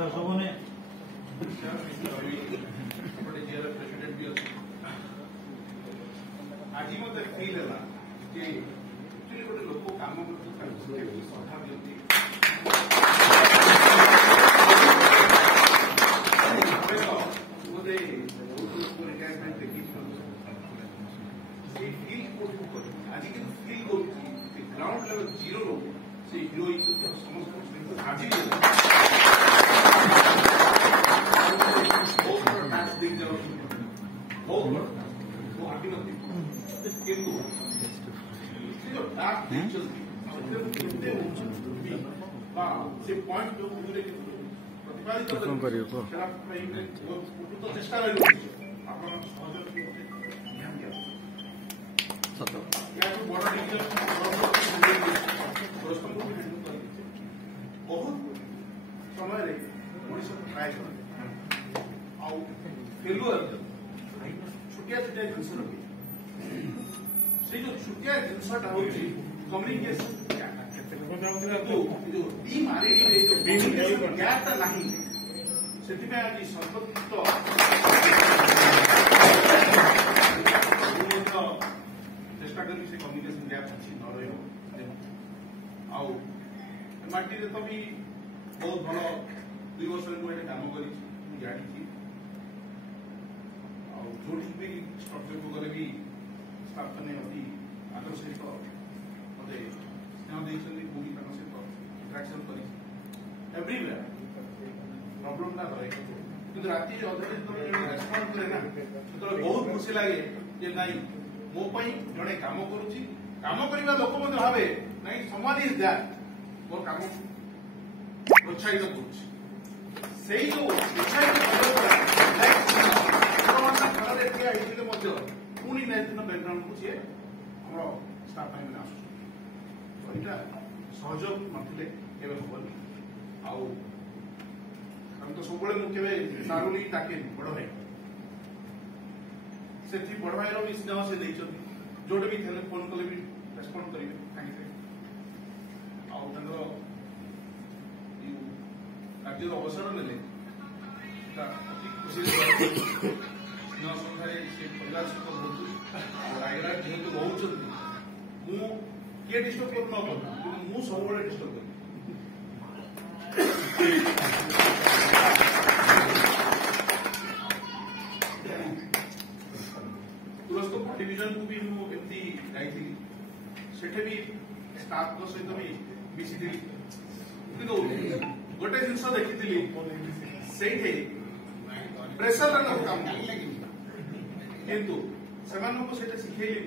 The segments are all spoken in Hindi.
आज मत फिल है गोटे लोक कम श्रद्धा दिखती बोधे रिटायरमेंट देखी आज कि फिल कर ग्राउंड लेवल जीरो रो से हिरोइन समस्त आज देख जाओ किंतु डार्क चलती से पॉइंट जो प्रतिपादित चेष्टा बहुत समय ट्राए फेलुअर छुटिया छुटिया जिनस रखे से जो छुटिया जिनसटा हूँ कम्युनिकेशन गैपटा नहीं से आज संपर्कित चेष्टा करी से कम्युनिकेशन गैप अच्छी न रही आटी तो भी बहुत भल 2 वर्ष मुझे कम कर जानी जो भी स्ट्रक्चर को गले भी स्टाफ मैंने अति आदर सहित मत स्नेह देती मुझे सहित इंटराक्शन कर एवरीवेयर प्रॉब्लम ना रहे कि राति अधे रेस्पॉन्ड करे ना तो बहुत खुशी लगे जे नाई मो जड़े कम करुच्ची कम करने लोक भावे नाई समवन इज दैट मोर कम प्रोत्साहित कर जो उत्साहित पुणी नैतिक बैकग्राउंड को सी आम स्टाफ मैंने आसुचा सहयोग नथिले हेनी आम तो सब मुझे सारूली डाके बड़ भाई से बड़ भाई भी स्नेह से जोटे भी थे फोन कले भी रेस्पॉन्ड करेंगे कार्य अवसर ने खुशी परिवार सहित बहुत रायगड़ा जेहतु रोच किए डिस्टर्ब कर सब डिस्टर्ब कर तुरस्कपुर डिविजन को भी मुझे जाइए सेठे भी स्टाफ सहित भी मिसी कि गोटे जिन देखी से प्रेसर काम किंतु से शिखेली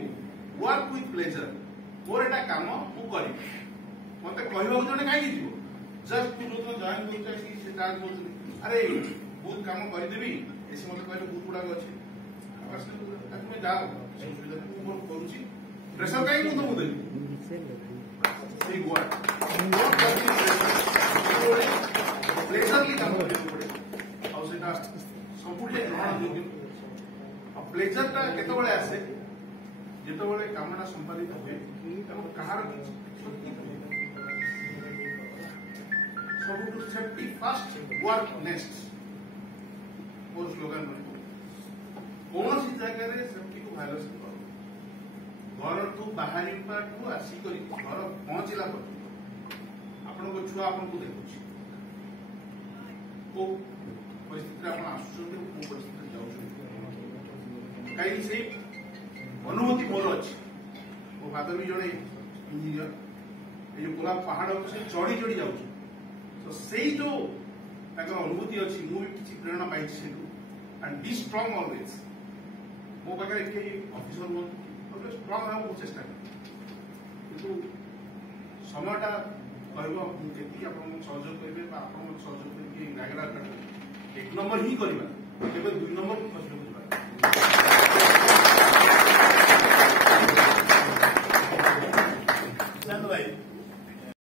वर्क विथ प्लेजर मोर एटा काम मुझे मत कह जड़े कहीं जस्ट तू जो जॉइन कर अरे बहुत काम करदेवी ऐसे मत कह बहुत गुड़ाक अच्छे तुम्हें जाओ करुच्ची प्रेसर कहीं तुमको देवी प्लेजरली काम पड़े सब ग्रहण योग्य प्लेजरटा केतबेले आसे जितेबाला कामटा संपादित हुए कहार सब सेफ्टी फर्स्ट वर्क नेक्स्ट मोर स्लोगान कौन सी जगह सेफ्टी को वायलेशन कर घर ठू बाहर आसिक घर पहुंचला आपण छुआ आपन को देखुच को परिस्थिति आप आसुचंती को परिस्थिति जाउछंती कहीं से अनुभूति मोर अच्छी मो फादर भी जड़े इंजीनियर ये पूरा पहाड़ से चढ़ी चढ़ी जाऊँ तो से जो अनुभूति अच्छी मुझे किसी प्रेरणा पाई एंड बी स्ट्रांग ऑलवेज मो पाखे ऑफिसर हूँ स्ट्रांग हाँ बहुत चेष्टा किंतु समयटा कहती आप सहयोग करेंगे आप सहयोग करके रायगड़ा 1 नंबर ही करवा 2 नंबर को